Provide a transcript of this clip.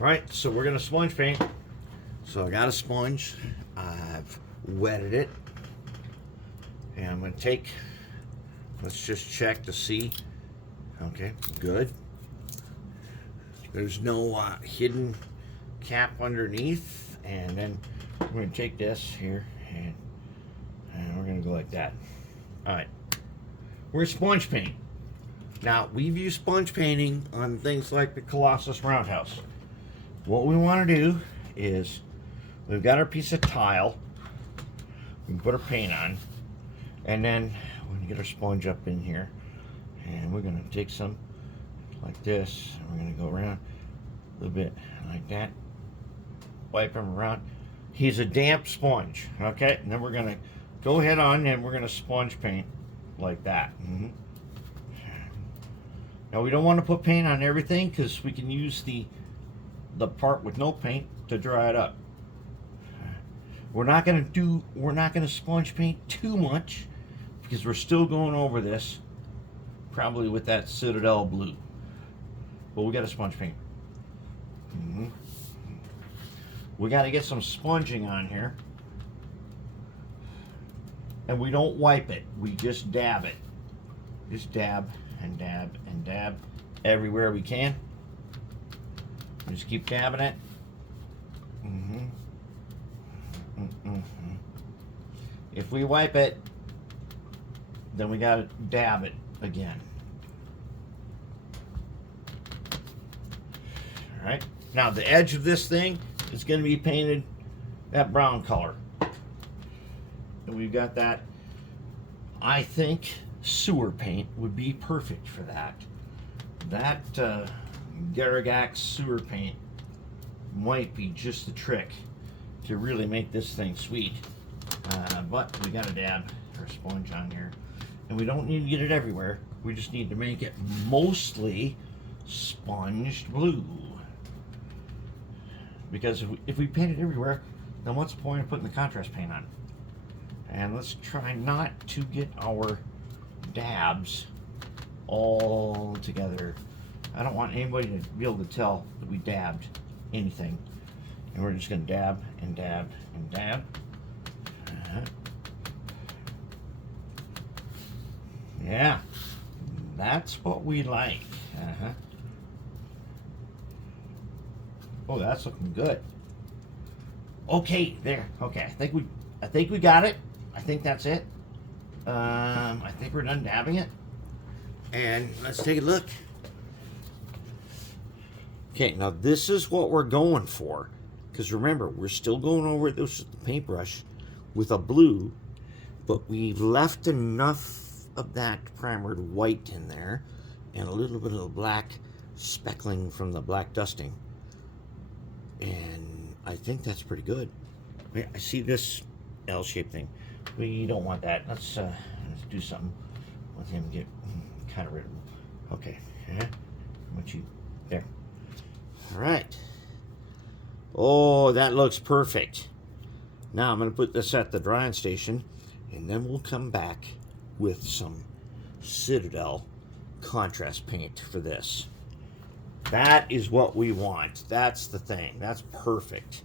Right, so we're gonna sponge paint. So I got a sponge, I've wetted it, and I'm gonna take, let's just check to see. Okay, good. There's no hidden cap underneath, and then we're gonna take this here and we're gonna go like that. All right, we're sponge paint. Now, we've used sponge painting on things like the Colossus Roundhouse. What we want to do is, we've got our piece of tile, we can put our paint on, and then we're going to get our sponge up in here, and we're going to take some like this, and we're going to go around a little bit like that, wipe him around. He's a damp sponge, okay? And then we're going to go ahead on and we're going to sponge paint like that. Now, we don't want to put paint on everything because we can use the part with no paint to dry it up. We're not going to sponge paint too much because we're still going over this probably with that Citadel blue. But we got to sponge paint. We got to get some sponging on here. And we don't wipe it. We just dab it. Just dab and dab and dab everywhere we can. Just keep dabbing it. If we wipe it, then we gotta dab it again. All right. Now the edge of this thing is going to be painted that brown color, and we've got that. I think sewer paint would be perfect for that. That Garagax sewer paint might be just the trick to really make this thing sweet. But we got to dab our sponge on here, and we don't need to get it everywhere. We just need to make it mostly sponged blue. Because if we paint it everywhere, then what's the point of putting the contrast paint on? And let's try not to get our dabs all together. I don't want anybody to be able to tell that we dabbed anything. And we're just going to dab and dab and dab. Yeah, that's what we like. Oh, that's looking good. Okay, there. Okay, I think we got it. I think that's it. I think we're done dabbing it. And let's take a look. Okay, now this is what we're going for. Because remember, we're still going over this with the paintbrush with a blue, but we've left enough of that primered white in there and a little bit of the black speckling from the black dusting. And I think that's pretty good. I see this L-shaped thing. We don't want that. Let's do something with him. Get kind of rid of him. Okay. There. All right. Oh, that looks perfect. Now I'm going to put this at the drying station, and then we'll come back with some Citadel contrast paint for this. That is what we want. That's the thing. That's perfect.